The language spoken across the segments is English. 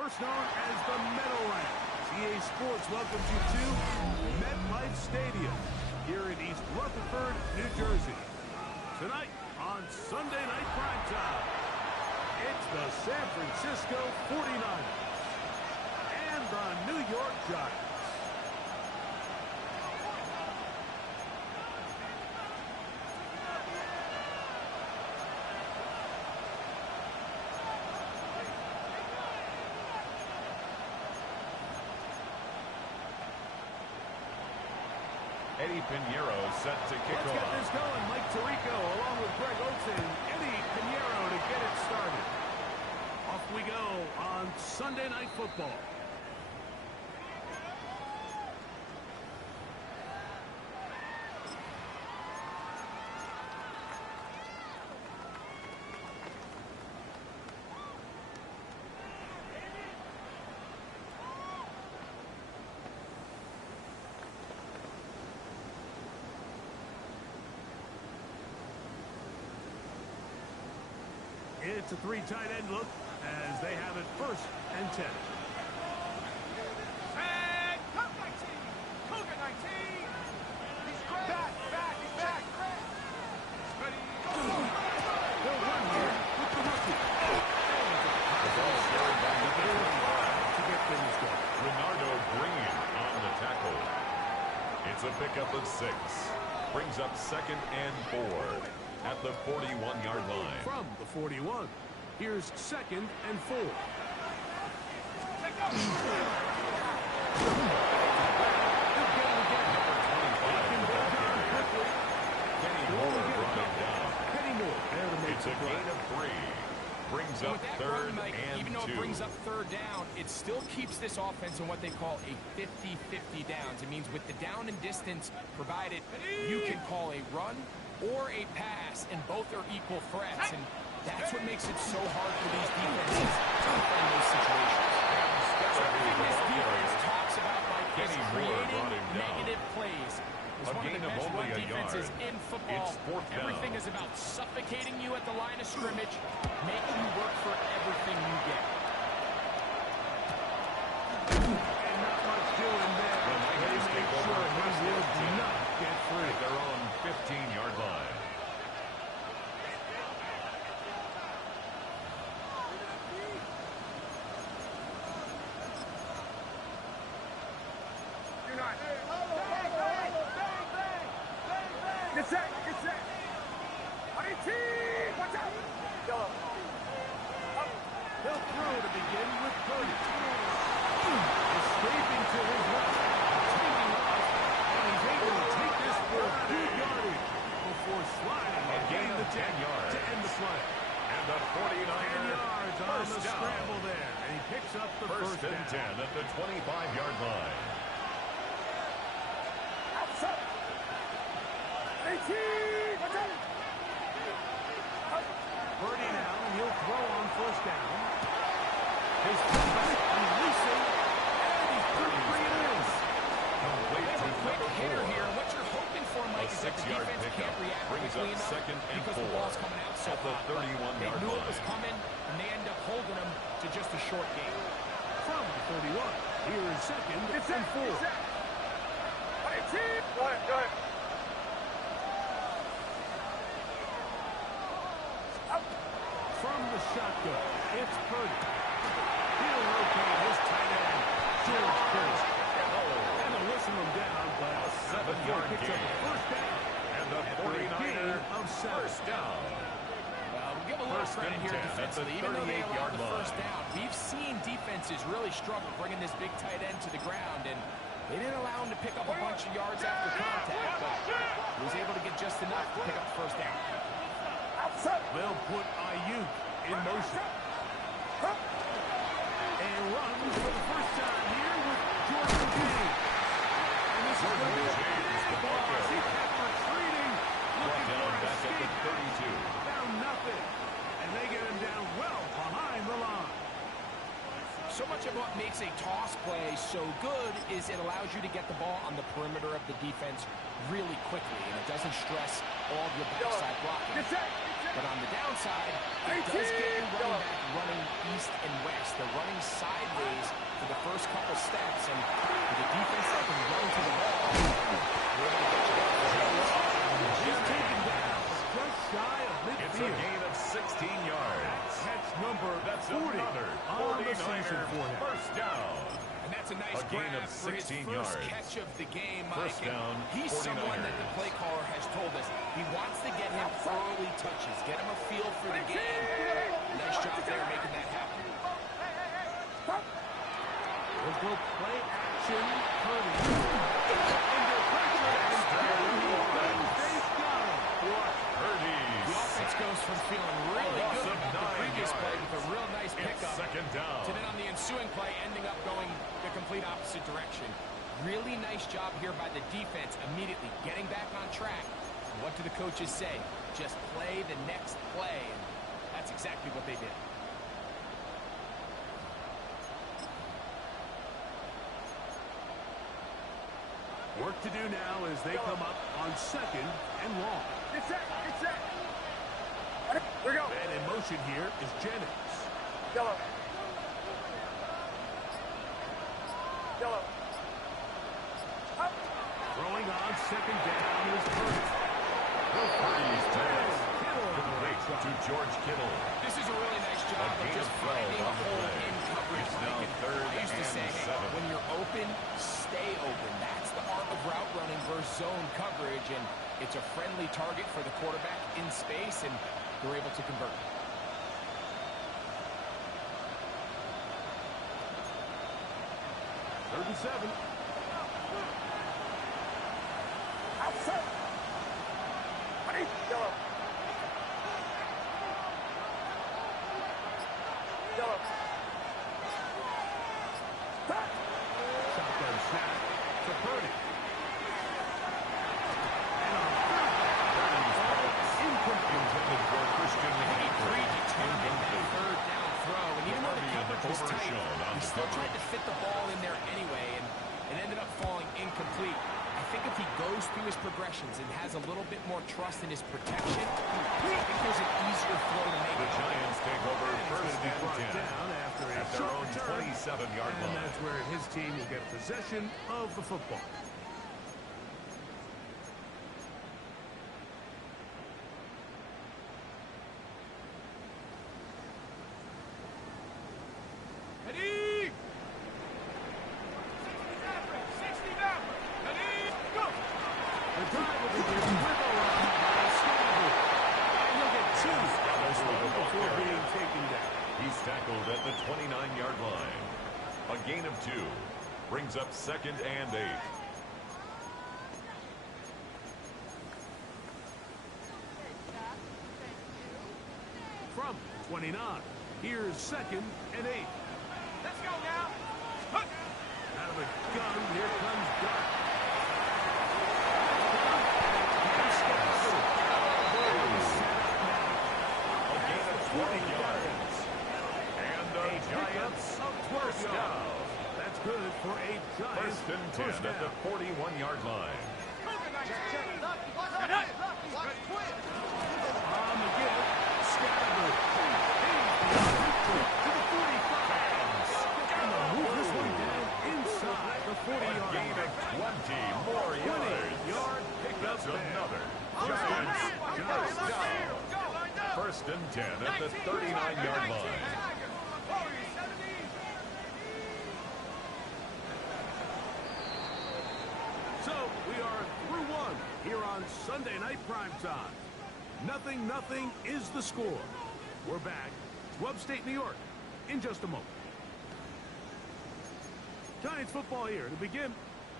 first known as the Meadowlands. EA Sports welcomes you to MetLife Stadium here in East Rutherford, New Jersey. Tonight on Sunday Night Primetime, it's the San Francisco 49ers and the New York Giants. Eddie Pinheiro set to kick off. Let's get this going. Mike Tirico along with Greg Oates and Eddie Pinheiro to get it started. Off we go on Sunday Night Football. It's a three tight end look as they have it 1st and 10. And COVID-19! COVID-19! He's back! He's back! Ready? They'll run here with the rookie. The ball carried back to the 45 to get things going. Renardo Green on the tackle. It's a pickup of 6. Brings up 2nd and 4 at the 41-yard line. From the 41, here's 2nd and 4. It's a gain of 3. Brings up 3rd and even though 2. it brings up 3rd down, it still keeps this offense in what they call a 50-50 downs. It means with the down and distance provided, you can call a run or a pass, and both are equal threats, and that's what makes it so hard for these defenses to defend those situations. Everything this defense talks about like this, creating negative plays, is one of the best run defenses in football. Everything is about suffocating you at the line of scrimmage, making you work for everything you get. And not much doing there. The Niners take over He will not get free. at their own 15-yard line. You're not. Get set! Get set! IT! Watch out! He'll throw to begin with Purdy. Escaping to his left, taking off, and he's able to take this for good yardage before sliding and getting the 10 yards to end the play. And the 49ers 10 yards on the first down. scramble there, and he picks up the first and down. 10 at the 25-yard line. Outside! IT! Watch out! Purdy now, and he'll throw on first down. His fullback releasing, and he's pretty free it is. Complete There's to a quick number hitter 4. here, and what you're hoping for, Mike, is that the 6-yard defense pickup can't react brings quickly up enough 2nd and because 4 the ball's coming out so at the hot. 31-yard They knew it was line. coming, and they end up holding them to just a short gain. From the 31, here is 2nd and 4. IT! Go ahead. From the shotgun, it's Purdy. He'll rotate his tight end, George Curtis. And they'll listen him down, but A 7-yard picks up gain. the first down. And the After a gain 49ers of 7. first down. We'll give a little First credit and here 10 at the defensively. Even though they allowed 38-yard the first line. down, we've seen defenses really struggle bringing this big tight end to the ground, and they didn't allow him to pick up a bunch of yards after contact, but he was able to get just enough to pick up the first down. They'll put Ayuk in motion. And runs for the first time here with Jordan James. And this is going to be a big ball. He kept retreating, looking for an Back at the escape. 32. Found nothing. And they get him down well behind the line. So much of what makes a toss play so good is it allows you to get the ball on the perimeter of the defense really quickly, and it doesn't stress all of your backside blocking. But on the downside, it does get you running back running east and west. They're running sideways That's 40 another on the season 49er for him. first down. And that's a nice gain grab of for his 16 first yards. catch of the game, Mike. First down, He's someone that the 49ers. play caller has told us he wants to get him early touches, get him a feel for the game. Nice job there making that happen. Let's go play action. Purdy. The offense goes from feeling really good at the previous play with a real nice pickup Second down. to then on the ensuing play ending up going the complete opposite direction. Really nice job here by the defense immediately getting back on track. What do the coaches say? Just play the next play. And that's exactly what they did. Work to do now as they come up on second and long. Get set. Get set. Here we go. And in motion here is Jennings. Yellow. Yellow. Up. Throwing on second down is Purdy. Purdy's pass complete to George Kittle. This is a really nice job of gain just of 12 finding a on the hole play. in coverage. It's now Mike. third I used to say, and hey, 7. when you're open, stay open. That's the art of route running versus zone coverage, and it's a friendly target for the quarterback in space, and they're able to convert. Third and 7. Outside. Ready? Yellow. Yellow. Back. Shotgun snap to Purdy. And on Intended for Christian He McCaffrey. predetermined that third down throw, and even though the coverage was tight, Overshown on he the still coverage. tried to fit the ball in there anyway, and it ended up falling incomplete. I think if he goes through his progressions and has a little bit more trust in his protection, I think there's an easier throw to make. The Giants take over first and brought 10 down after a at their short own return. 27-yard And line. that's where his team will get possession of the football. Ready? 60 down. Ready? Go. The drive will begin with a run by Scotty. And he'll get 2 on this one before being taken down. He's tackled at the 29-yard line. A gain of 2 brings up second and 8. From 29, here's second and 8. Let's go now. Out of the gun, here comes Dart. A gain of 20 yards. And the Giants first down. That's good for a Giants First and 10 first at the down. 41-yard line. On the give, Scattergood. To the 45. And they'll move this one down inside the 40-yard Gain line. of 20 more yards. 20-yard pickup That's there. another Giants first down. First and 10 at the 39-yard line. So we are through one here on Sunday Night Primetime. 0-0 is the score. We're back to upstate New York in just a moment. Giants football here to begin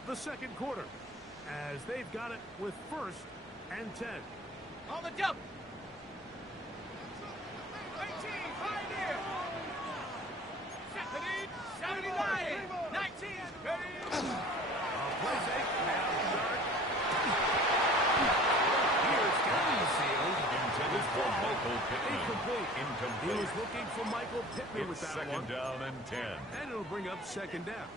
the second quarter as they've got it with first and 10. On the double. 18, pioneer. 79, 19, ready. Play fake, now start. Here's Cottonfield. Intended for Michael Pittman. Incomplete. He Incomplete. was looking for Michael Pittman with It's that second one. down and 10. And it'll bring up second down.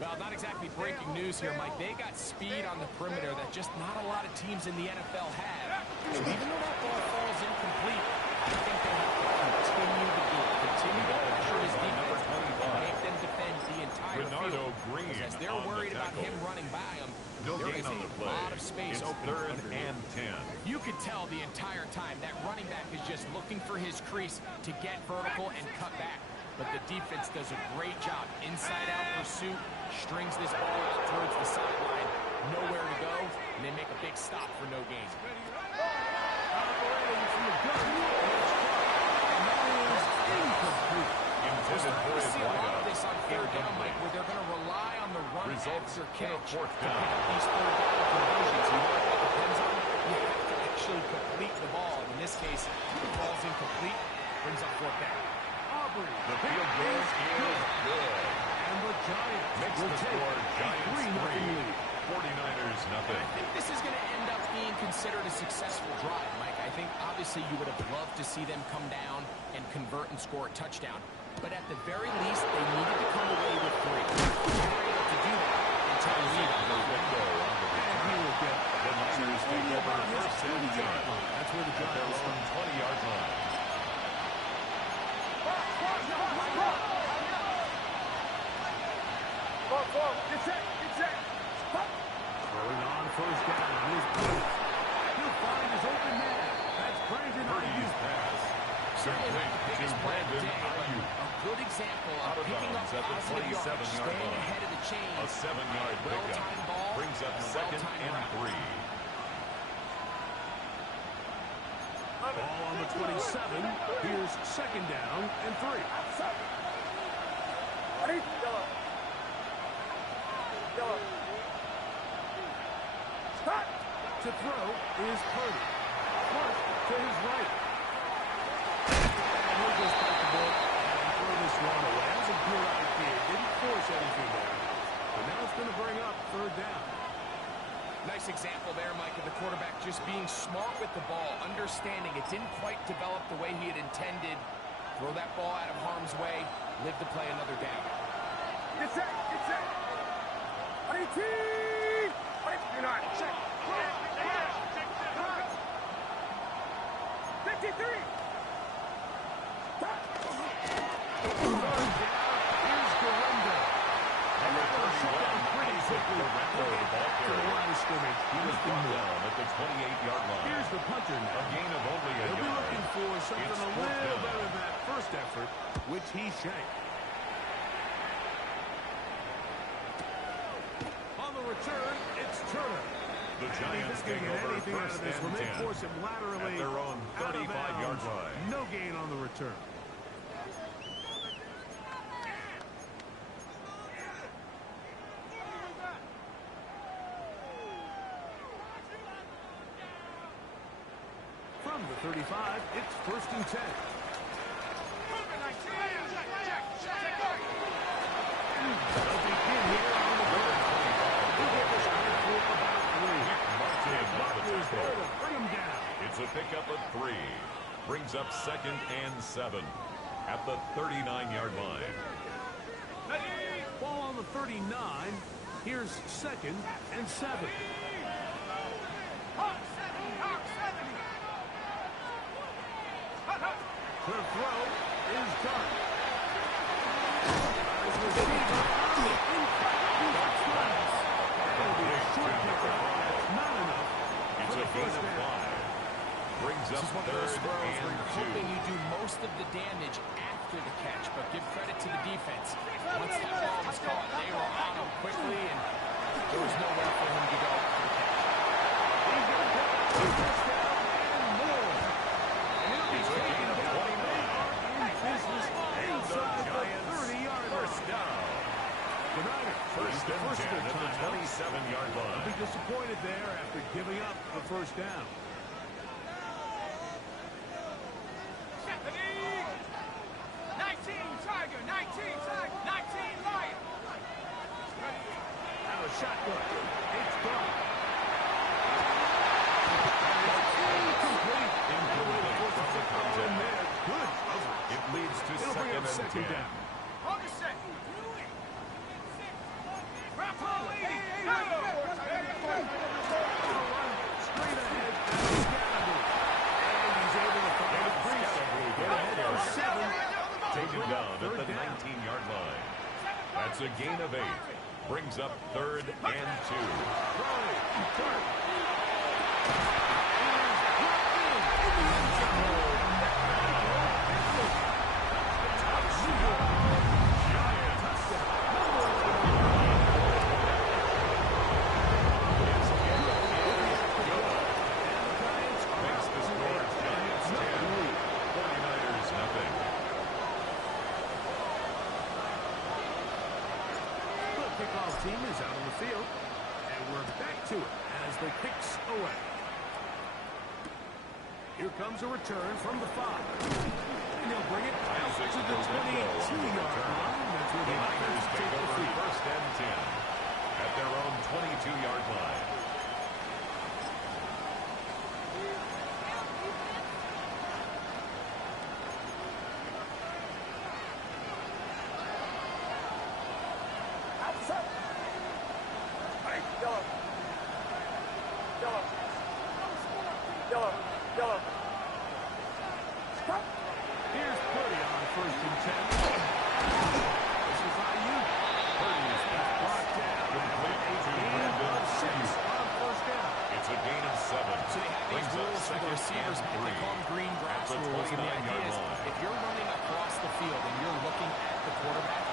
Well, not exactly breaking news here, Mike. They got speed on the perimeter that just not a lot of teams in the NFL have. So even though that ball falls incomplete, I think they have to continue to do it. Continue to pressure his defense and make them defend the entire Bernardo field. Green Because as they're on the worried about tackle. him running by them, No there gain is on a the play. lot of of space It's open. third and 10. You could tell the entire time that running back is just looking for his crease to get vertical and cut back. But the defense does a great job. Inside-out pursuit, strings this ball out towards the sideline. Nowhere to go, and they make a big stop for no gain. Operating from the gun. And that is incomplete. Intended for We his see a lot of wideout. this on third down, Mike, where they're going to rely on the run Results after in a catch fourth to pick down. up these third down conversions. You know what that depends on? You have to actually complete the ball. And in this case, the ball's incomplete, brings up fourth down. Aubrey. The field goal is good. And the Giants Makes will the take score a Giants 3-0 lead. 49ers nothing. I think this is going to end up being considered a successful drive, Mike. I think obviously you would have loved to see them come down and convert and score a touchdown. But at the very least, they needed to come away with 3. They were able to do that until the lead on the Window on the And he return. will get The Niners take over about his first and 20-yard 10 line. That's where the at their Giants own 20-yard line. Get set, get set. throwing on first down is Purdy. He'll find his open man. That's Brandon Purdy's Ayuk. pass. Certainly not the Complete biggest to play of the Brandon day, but Ayuk. a good example of Out of picking up bounds at the positive yards, 27-yard staying line. ahead of the chains. A 7-yard pickup. Well-timed ball, Brings up and a second well-timed and route. 3. Ball on the 27. Here's second down and 3. Ready? Go. Go. Stop. To throw is Purdy. First to his right. And he'll just take the ball and throw this one away. That's a good idea. Didn't force anything there. But now it's going to bring up third down. Nice example there, Mike, of the quarterback just being smart with the ball, understanding it didn't quite develop the way he had intended. Throw that ball out of harm's way, live to play another down. Get set, get set. Ready, team. Ready, you're not. Check. 53. Here's Garendo. And they're going to shut down pretty quickly. Garendo, the ball To the carrier. line of scrimmage. He was brought down at the 28-yard line. Here's the punter A now. gain of only a He'll be yard. looking for something It's a fourth little down. better than that first effort, which he shanked. On the return, it's Turner. The And Giants he's not take gonna get over anything out first of this when and they 10 force him laterally at their own out of 35-yard bounds. line. No gain on the return. From the 35, it's first and 10. They'll begin here on the ground. He'll get this out for about 3. Martin on the Buckley's there tackle. to bring him down. It's a pickup of 3. Brings up second and 7 at the 39-yard line. Ball on the 39. Here's second and 7. The throw is done. His receiver on the impact. That'll be a short pickup. That's not enough. It's for a the gain first of down. 5. Brings This up is one of those third throws where and you're hoping 2. you do most of the damage after the catch, but give credit to the defense. Once that ball was caught, they were on him quickly, and there was nowhere for him to go for the catch. He's going to pick up 2 touchdowns and more. And he'll be It's a gain taken of down 29. in business inside the Giants 30-yard first line. down. The Niners, First and first 10 of at their the time. 27-yard They'll line. be disappointed there after giving up the first down. 19 Lion. Out of shotgun. It's gone. Incomplete. Incomplete from the contact. Good coverage. It leads to It'll bring second up and second 10. down. Hold the set. Straight ahead. Scatterby. And he's able to find a crease. Get ahead for 7. Taken down at Third the down. 19-yard line. That's a gain of 8. Brings up third and 2. Throwing. Turn. Kickoff team is out on the field, and we're back to it as the kicks away. Here comes a return from the 5. And he'll bring it out to the 22-yard line. That's where the Niners take over first and 10 at their own 22-yard line. Here's Purdy on first and 10. This is IU. Purdy's brought down. Complete a gain of 6 on first down. It's a gain of 7. So they have these rules for the receivers. They call them green grass rules. And the idea is if you're running across the field and you're looking at the quarterback,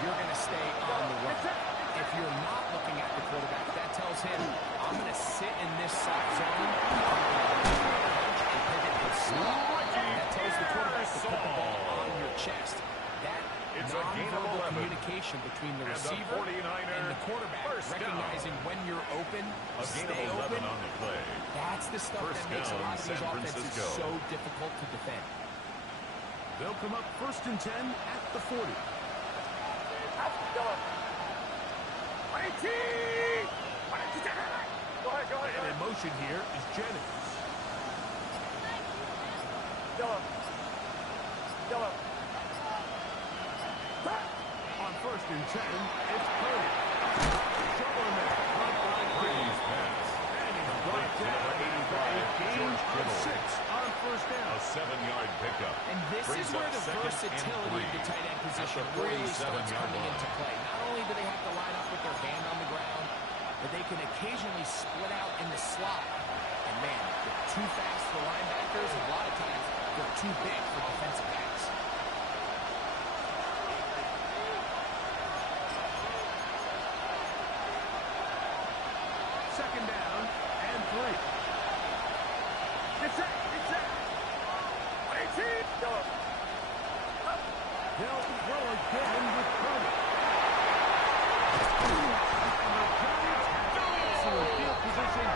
you're going to stay on the run. If you're not looking at the quarterback, that tells him, I'm going to sit in this soft zone. And pivot and slot. That tells the quarterback to put the ball on your chest. That non-verbal communication between the receiver and the quarterback, recognizing when you're open, stay open. On the play. That's the stuff that makes a lot of these offenses so difficult to defend. They'll come up first and 10 at the 40. And in motion here is Jennings. On first and 10, it's Purdy. Showing that front line Brady's pass. And he's brought down for a gain of 6 on first down. A 7-yard pickup. And this is Brings where up the second and versatility of the tight end position at the really 47 starts yard coming line. into play. Not only do they have to line up with their hand on the ground, but they can occasionally split out in the slot. And man, they're too fast for linebackers, and a lot of times they're too big for defensive backs. Second down and 3. They'll throw again with Purdy. And the Giants have excellent field position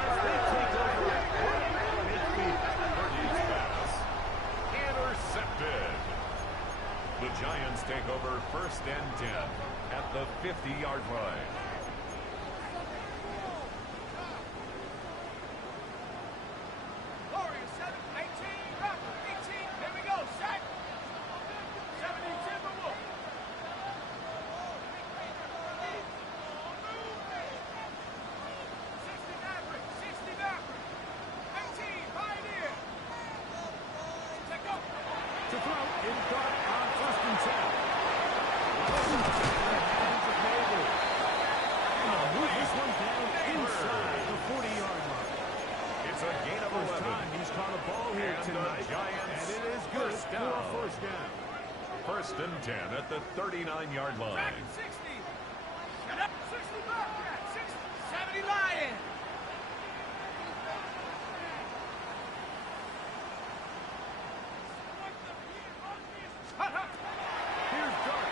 as they take over at midfield. Purdy's pass. Intercepted. The Giants take over first and 10 at the 50-yard line. To throw in dark on first and 10. And move this one down inside the 40-yard line. It's a gain of First 11. time he's caught a ball here And the tonight. Giants And it is good first for down. a first down. First and 10 at the 39-yard line. 60. Shut up. 60 Bobcat. 60. 70 Lion. Here's Dart.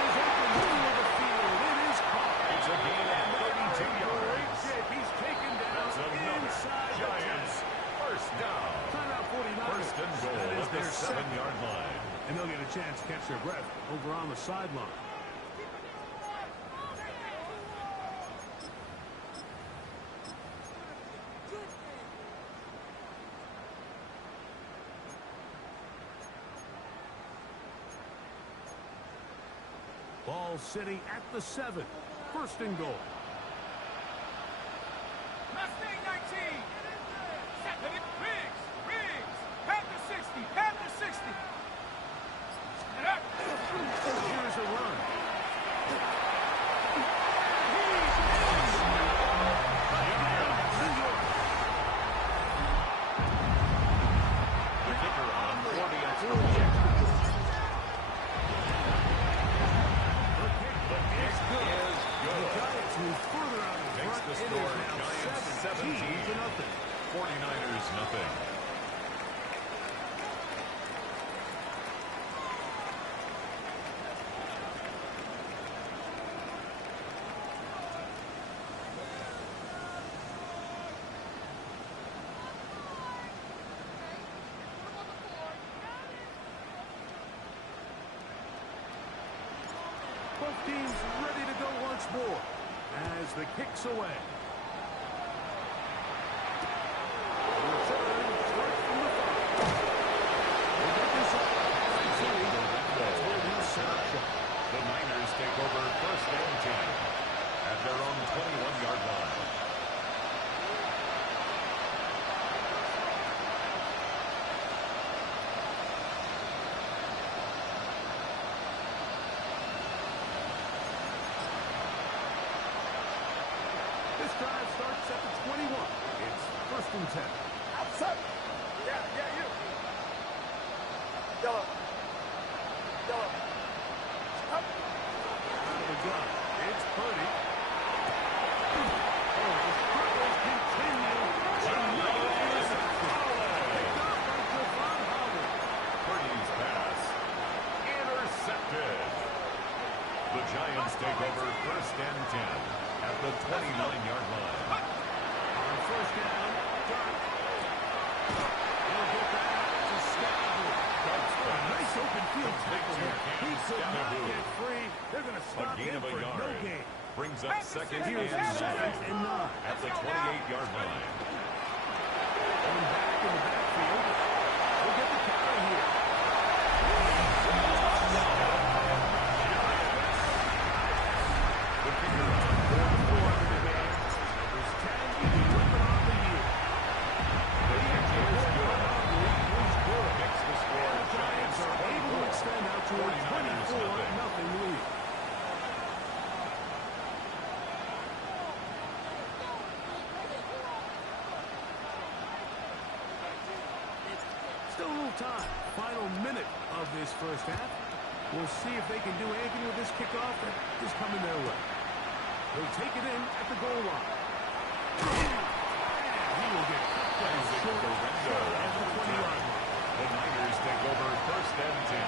He's at the middle of the field. It is caught. It's a gain of 32 Great yards. shape. He's taken down That's another inside the 10. Giants first down. Timeout 49. First and goal That is at the their second. 7-yard line. And they'll get a chance to catch their breath over on the sideline. Ball sitting at the 7. First and goal. Mustang 19. Second it. Riggs. Panther 60. Panther 60. Shut up. Here's a run. team's ready to go once more as the kick's away. The return starts from the 5. We'll get this up. That's where we set up shop. The Niners take over first and 10 at their own 21-yard line. This drive starts at the 21. It's first and 10. Outside. Yeah, you. Yellow. Up. Out of the gun. It's Purdy. Oh, the struggles continue. Picked up by Javon Howard. Purdy's pass intercepted. The Giants take over first and 10 at the 29-yard line. On first down, Dart. He'll get that out to Scattergood. Oh, a nice open field tackle here. He could not get free. They're going to A stop gain him of a for no yard gain. brings up second and Here's 9 second and 9. at the 28-yard line. Going back in the backfield. We'll get the carry here. The kicker on 4 in the game. There's 10 you can whip it on the year. the kick is good. Was good. Makes the score The Giants are able to extend out to a 24-0 lead. Still a little time. Final minute of this first half. We'll see if they can do anything with this kickoff that is coming their way. They'll take it in at the goal line. And he will get cut down short at the 20-yard line. The Niners take over first and 10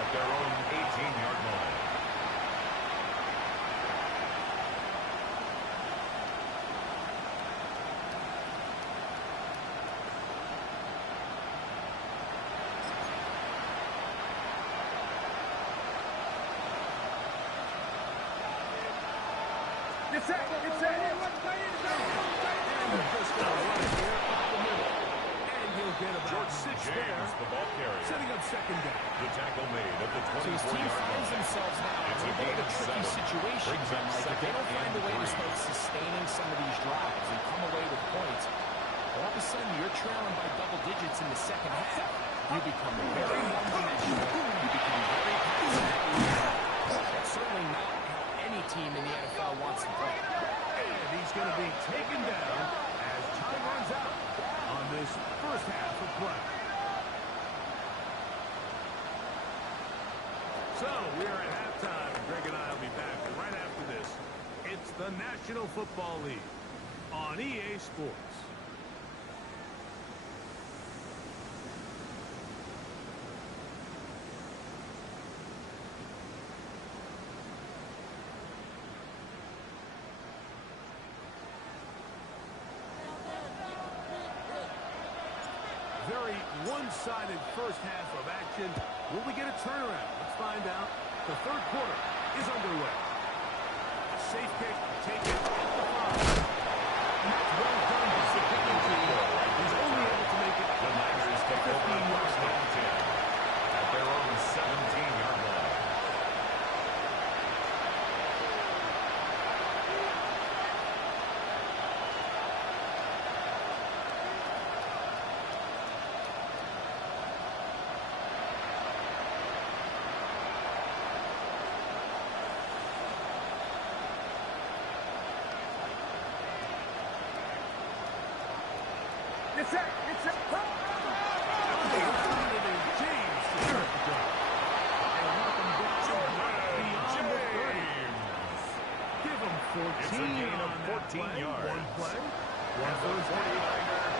at their own 18-yard line. Get set. And they're just going to run it here up the middle. And he'll get about Jordan 6 there, James, the ball carrier. setting up second down. The tackle made at the So his team 24-yard finds line. themselves now in It's a a bit gain of a of tricky 7. situation. Brings up Like if they second don't find a way to and start 3. sustaining some of these drives and come away with points, all of a sudden you're trailing by double digits in the second half. You become very one-dimensional. You become very passive. That's certainly not how any team in the NFL wants to play. And he's going to be taken down as time runs out on this first half of play. So we are at halftime. Greg and I will be back right after this. It's the National Football League on EA Sports. Very one-sided first half of action. Will we get a turnaround? Let's find out. The third quarter is underway. Safe kick, take it at the 5. And that's well done by the kicking team. He's only able to make it The Niners take over 15 first yards. and 10 at their own 17-yard line. Get set. It's a gain of 14 yards. One play. And the 49er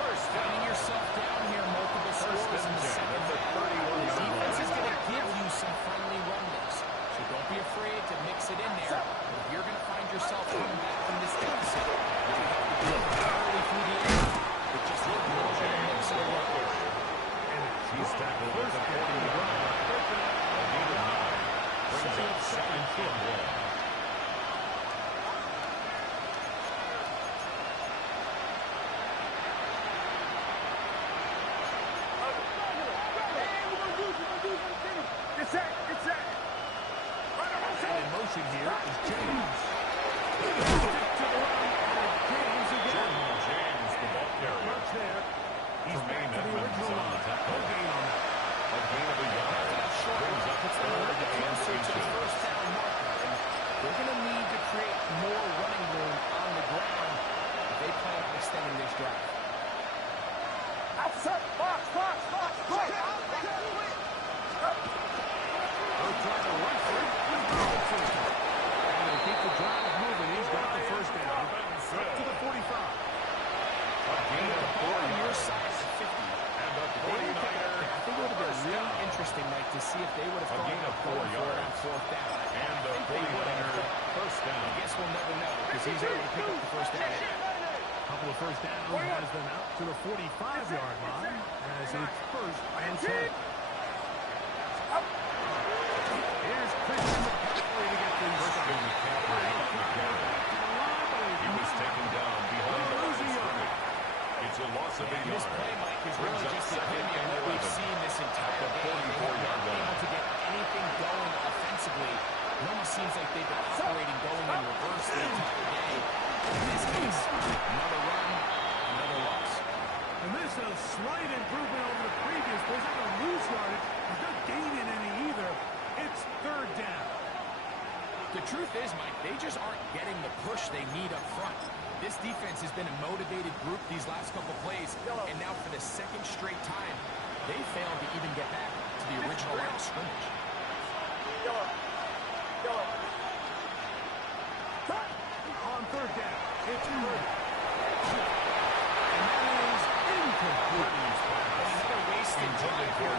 first down. Finding yourself down here multiple First scores in and the 10 second at the half. 31-yard Defense is line. going to give you some friendly runways. So don't be afraid to mix it in there. But if you're going to find yourself coming back from this deficit, you're going to have to do it early through the air. But just look more than a mix brings up second and 1. Get set, get set. And in motion here is James. Stick to the run, and James again. James, the ball carrier. Much there. He's back to the original on line. the tackle. No gain on that. A gain of a yard. Brings up third and Closer to the first down marker. And they're going to need to create more running room on the ground if they plan on extending this drive. Outside, box, box, box, box. They'll try to run for it with Robinson. And they keep the drive moving. He's got the first down. Up to the 45. A gain of 4 On your yards. side at 50. And a I 49er. think it would have been really interesting, Mike, to see if they would have A gone gain of for 4 it on yards. fourth down. And a I think they would have. 49er first I down. guess we'll never know because he's able to pick up the first down. Couple of first downs has them out to the 45-yard line as it's first and 10. Here's Christian McCaffrey to get things Christian started. McCaffrey off the carry. He was taken down behind the line of scrimmage. It's a loss of a This yard. play, Mike, is Brings really up just the second epitome and of what we've 11. seen this entire The game. They 44-yard haven't been line. able to get anything going offensively. It almost seems like they've been operating going in reverse the entire game. In this case, another run, another loss. And this is a slight improvement over the previous. There's not a lose yardage. He's not gaining any either. It's third down. The truth is, Mike, they just aren't getting the push they need up front. This defense has been a motivated group these last couple plays, and now for the second straight time, they failed to even get back to the original line of scrimmage. On third down, it's Murray. And that is incomplete. And another wasted drive here.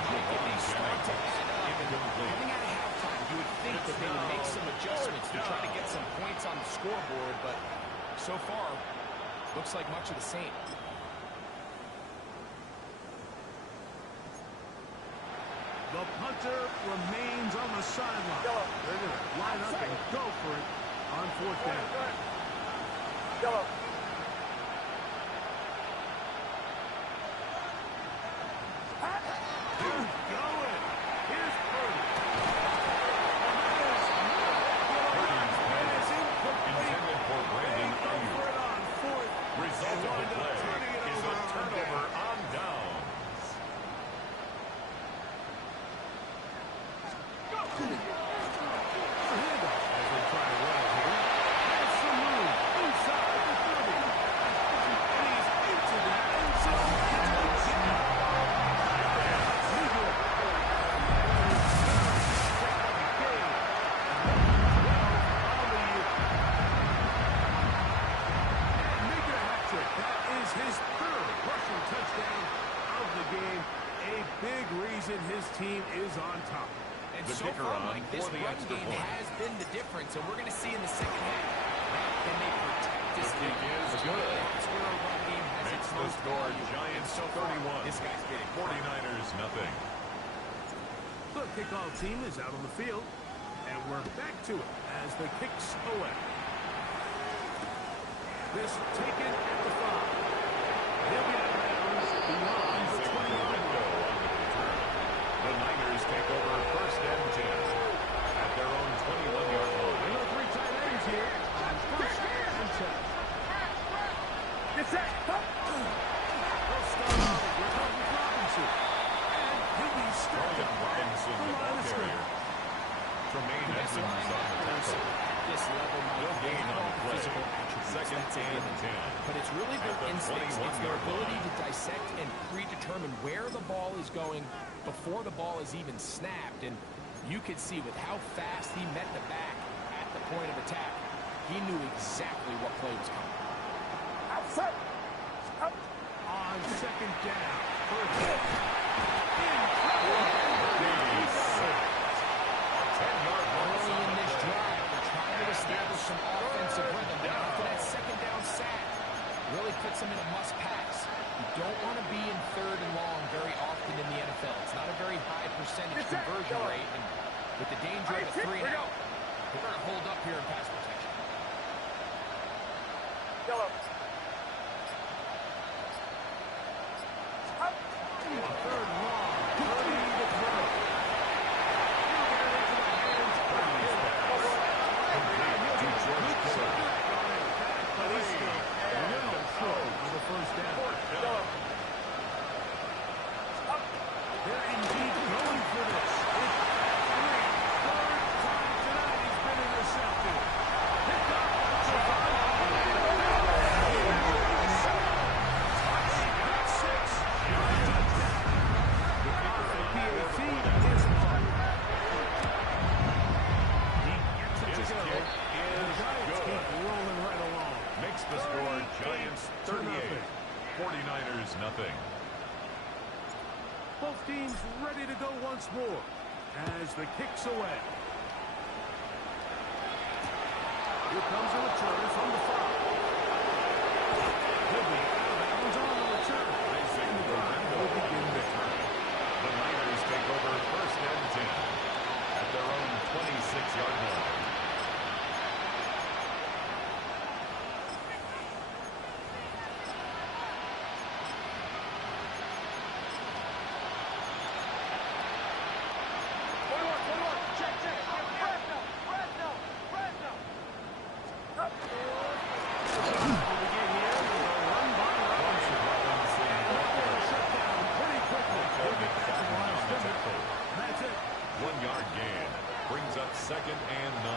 They start to add up. Incomplete. Coming out of halftime, you would think that they would make some adjustments to try to get some points on the scoreboard, but so far, looks like much of the same. The punter remains on the sideline. They're going to line up and go for it on fourth down. He's going. Here's Purdy. And that is incomplete. Intended for Brandon They go Ayuk. for it on fourth. Result of the play Turning it is over a on turnover down. on downs. Handoff as they try to run it here. Has some room inside the 30. And he's into the end zone. Touchdown. Legal. And make it a hat trick. That is his third rushing touchdown of the game. A big reason his team is on top. And The so kicker far, on Mike, this for the run extra game point. has been the difference, and we're going to see in the second half. Can they protect this The game? kick is Because good. That's where a run game has Makes its the most score value. Giants And so far, 31. This guy's getting 49ers nothing. The kickoff team is out on the field, and we're back to it as the kicks away. This taken at the 5. He'll be out of bounds beyond the 20-yard line. The Niners take over first and 10 at their own 21-yard line. And the 3 tight ends here on first and 10. Get set. They'll start off with Robinson. And he'll be stopped Brian at Robinson, the the line ball of carrier. scrimmage. Tremaine Best Edmonds on the linebackers tackle. at this level, Mike, No they gain have on all the the play. physical attributes. Second That's a and given. 10. But it's really their At the instincts. It's their 21-yard ability line. to dissect and predetermine where the ball is going before the ball is even snapped. And you could see with how fast he met the back at the point of attack, he knew exactly what play was coming. Outside. Up. On second down. Incredible. 10-yard loss Early on in the this play. drive, they're trying to establish some offensive rhythm. But after that second down sack, really puts them in a must-pass. You don't want to be in third and long very often in the NFL. It's not a very high percentage conversion rate. And with the danger of a 3 and out. They're going to hold up here in pass protection. Yellow. A third long. 30 to throw. First down. They're indeed going for this. It's third time tonight he's been intercepted. Picked up. Six. The PAT is on. He gets it to go. The Giants keep rolling right along. Makes the score Giants 38. 49ers nothing. Both teams ready to go once more as the kick's away. Here comes a return from the 5. He'll be out of bounds on the return. And the drive will begin there. The Niners take over first and 10 at their own 26-yard line. Second and 9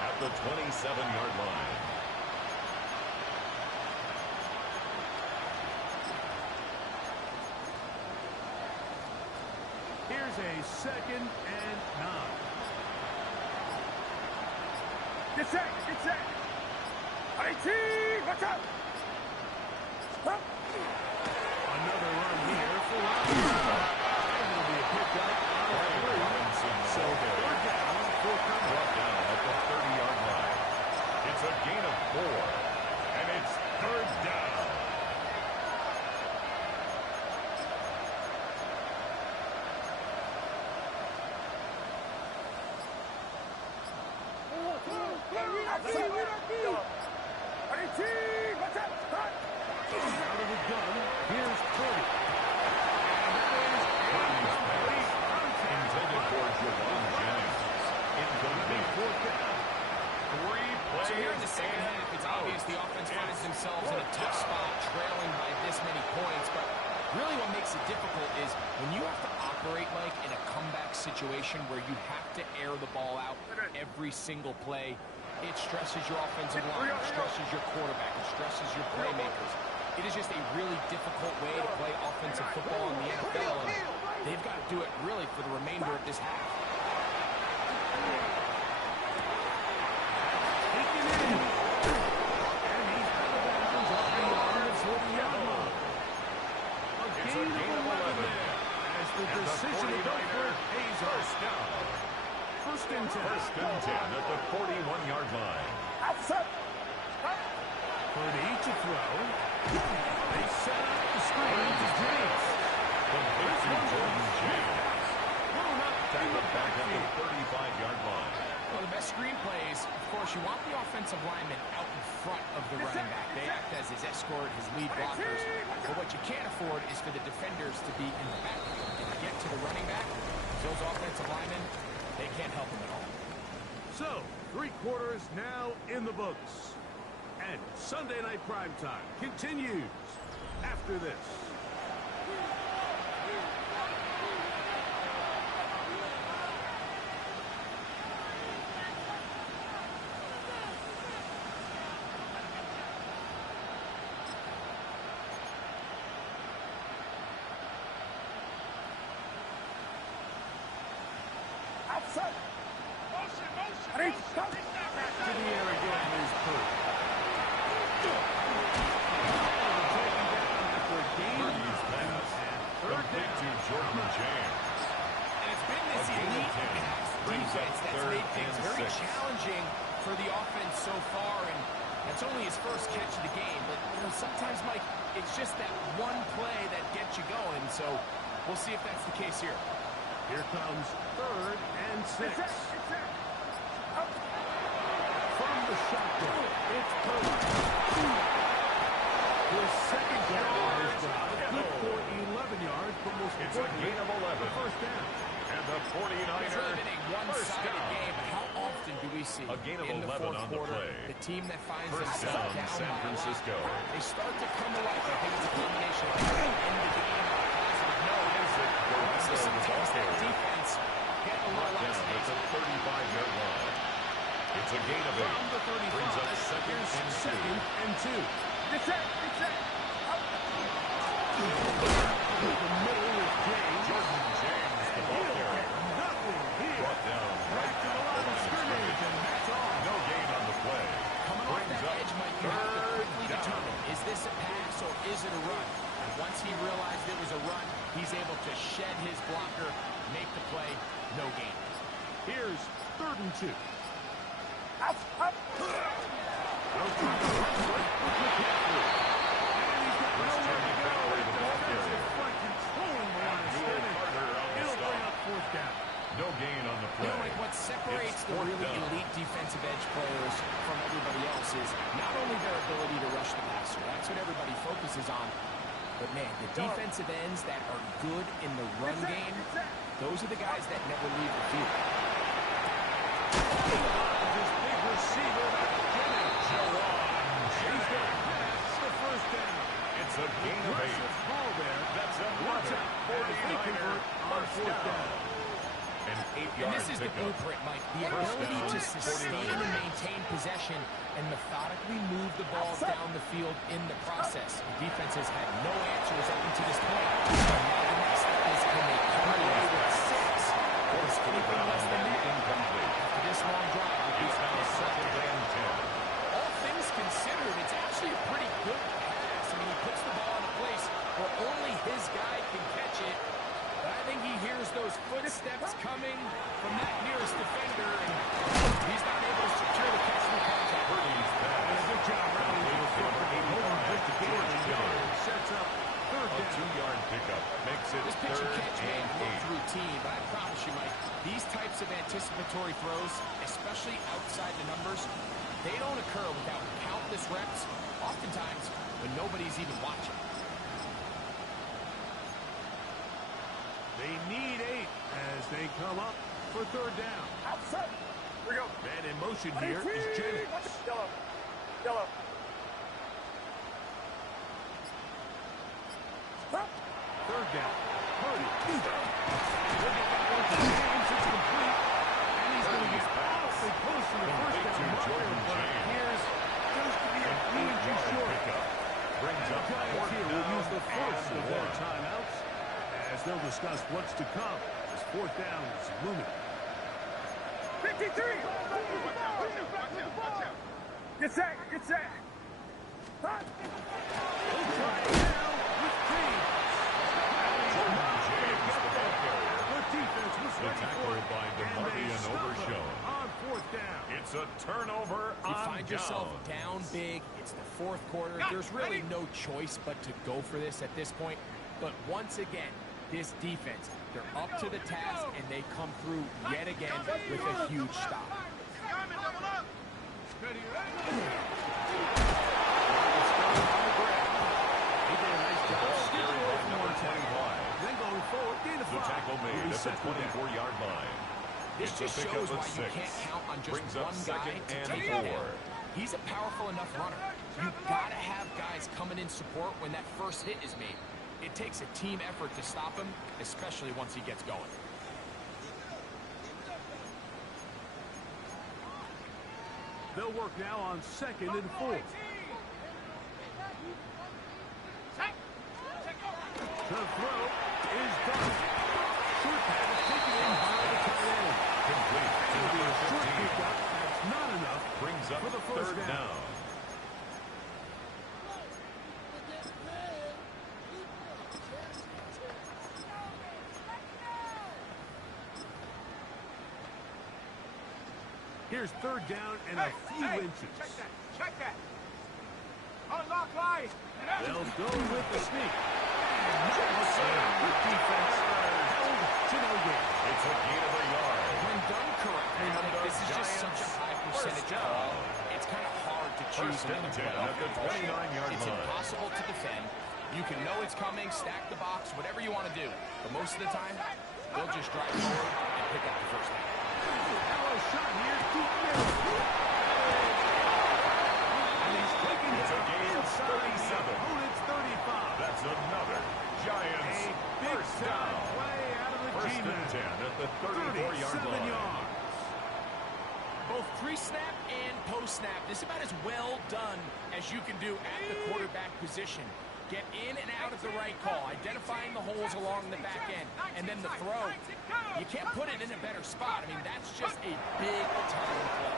at the 27-yard line. Here's a second and 9. Get set. Get set. Watch out. Another run here for Robinson. It'll be a pickup. So third down. Brought down at the 30-yard line. It's a gain of 4, and it's third down. Out of the gun. Here's Cody. Intended for Javon Jennings. Incomplete. Fourth down. 3 plays. So here in the second half, it's obvious the offense finds themselves in a tough spot, trailing by this many points. But really what makes it difficult is when you have to operate, Mike, in a comeback situation where you have to air the ball out every single play, it stresses your offensive line, it stresses your quarterback, it stresses your playmakers. It is just a really difficult way to play offensive football in the NFL, and they've got to do it really for the remainder of this half. Taken in. And he's out of bounds off the 40-yard line. A gain of 11 there as the decision to go for it pays off. First and 10. First and 10 at the 41-yard line. Purdy to throw. They set up the screen to James. Complete to Jordan James. Tackled back at the 35-yard line. Well, the best screen plays, of course, you want the offensive lineman out in front of the running back. They act as his escort, his lead blockers. But what you can't afford is for the defenders to be in the backfield. If you get to the running back, those offensive linemen, they can't help him at all. So, 3 quarters now in the books. And Sunday Night Primetime continues after this. Ready? Go. To the air again is Purdy. Purdy's pass. Complete to Jordan James. And it's been this elite pass defense that's made things very challenging for the offense so far, and that's only his first catch of the game. But you know, sometimes, Mike, it's just that one play that gets you going, so we'll see if that's the case here. Here comes third and 6. It's it. Out. From the shotgun, it's Purdy. His second down on his drive, good for 11 yards, but most It's a importantly, gain of 11. the first down. And the It's 49er really been a first one-sided down. game, but how often do we see A gain of in the 11 fourth on the quarter play. the team that finds First themselves down, down San by a lot, Francisco. they start to come to life. I think it's a combination of end the game on a positive note. Once this takes that defense, get a little Brought down at the 35-yard line. It's a gain of 8. From the 35, Brings up second and second and 2. It's it. Out. The middle with James. Jordan James, the ball carrier. Nothing here. Brought down Back right to the at line the of scrimmage, and that's all. No gain on the play. Coming off Brings that up edge, Mike, you have to third quickly down. determine, is this a pass or is it a run? And once he realized it was a run, he's able to shed his blocker, make the play, no gain. Here's 3rd and 2. Out. No gain on the play. You know, like what separates It's the fourth really down. elite defensive edge players from everybody else is not only their ability to rush the passer. That's what everybody focuses on. But, man, the defensive ends that are good in the run game, those are the guys that never leave the field. This big receiver, that's Jennings. That's the first down. It's a gain of 8. Aggressive ball there. That's Watch another out. As they 49er convert on first 4th down. down. An And 8-yard this is the pickup. blueprint, Mike. The First ability down, to sustain 49. and maintain possession and methodically move the ball down the field in the process. Defenses had no answers up until this point. Now the next step is, can they come away with 6? Or is anything less than that? Incomplete. After this long drive, will be It's now second and 10. all things considered, it's actually a pretty good pass. I mean, he puts the ball in a place where only his guy can catch it. But I think he hears those footsteps coming from that nearest defender, and he's not able to secure the catch and contact. Purdy's pass. Good job rallying to the football. Hold just a gain of a yard. Sets up 3rd A down. 2-yard pickup makes it This pitch and 3rd catch may and look 8. routine, but I promise you, Mike, these types of anticipatory throws, especially outside the numbers, they don't occur without countless reps, oftentimes when nobody's even watching. They need 8 as they come up for 3rd down. Outside. Here we go. Man in motion here is Jennings. Yellow. 3rd down. Purdy. Looking back once the James, it's complete. And he's going to get awfully close to the first down marker, but appears just to be a few inches short. Pickup brings up Giants 4th here will use the down first and of their 1. timeouts as they'll discuss what's to come as 4th down is looming. 53. Get set. Hot. He'll try it now with James. Jordan James, the ball carrier. The defense was The ready for tackle it, by and they DeMarvion stop him overshown. on 4th down. It's a turnover You on find yourself down big. It's the fourth quarter. There's really no choice but to go for this at this point. But once again, this defense, they're up to the task, and they come through yet again with a huge stop. He did a nice job Ball stealing carried away by from number one tackle. 25. Then going forward, gain of The 5. tackle made He'll be at the set for down. 24-yard line. This It's a just pickup shows of why you 6. can't count on just Brings up one guy second to and take him 4. down. He's a powerful enough runner. You've got to have guys coming in support when that first hit is made. It takes a team effort to stop him, especially once he gets going. They'll work now on 2nd and 4. The throw is done. Short pass taken in by the tight end. Complete. It'll be a short 15. pickup. That's not enough. Brings up for the first 3rd down. Here's 3rd down and a few inches. Check that. Unlock line. They'll go with the sneak. And good defense. Held to no gain. It's a gain of a yard. When And this is just such a high percentage call. It's kind of hard to choose another play off the 29-yard line. It's impossible to defend. You can know it's coming, stack the box, whatever you want to do. But most of the time, they'll just drive forward and pick up the first down. Arrow shot here, deep middle. And he's taking it inside the opponent's 35. That's another Giants first down. Play out of the First and 10 at the 34-yard line. Both pre-snap and post-snap, this is about as well done as you can do at the quarterback position. Get in and out of the right call, identifying the holes along the back end, and then the throw. You can't put it in a better spot. I mean, that's just a big-time play.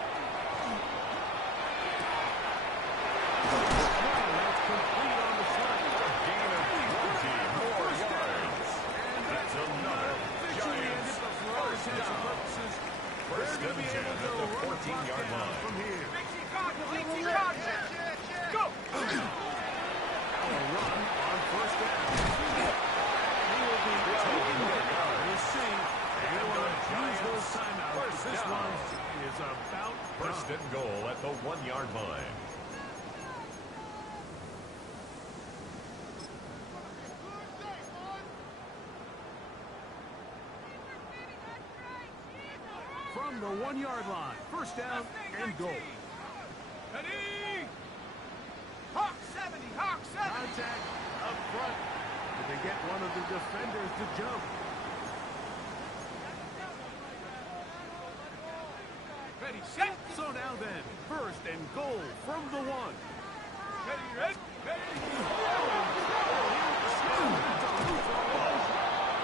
That's complete on the side. Gain of 20 more yards. And that's another Giants first down. First and 10 at the 14-yard line. From here. Go! A run on first down. He will be taking it. We'll see. They want to use those timeouts. This one is about first and goal at the 1-yard line. From the 1-yard line, first down and goal. Ready! Hawk 70, Hawk 70! Contact up front. Did they get one of the defenders to jump? Ready, set! So now then, first and goal from the 1. Ready, ready, ready!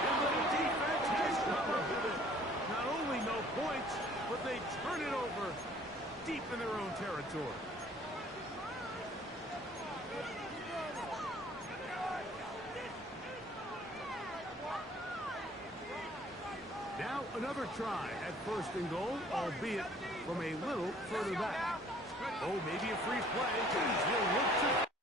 And the defense has trouble with it. Not only no points, but they turn it over deep in their own territory. Now another try at first and goal, albeit from a little further back. Oh, maybe a free play. He'll look to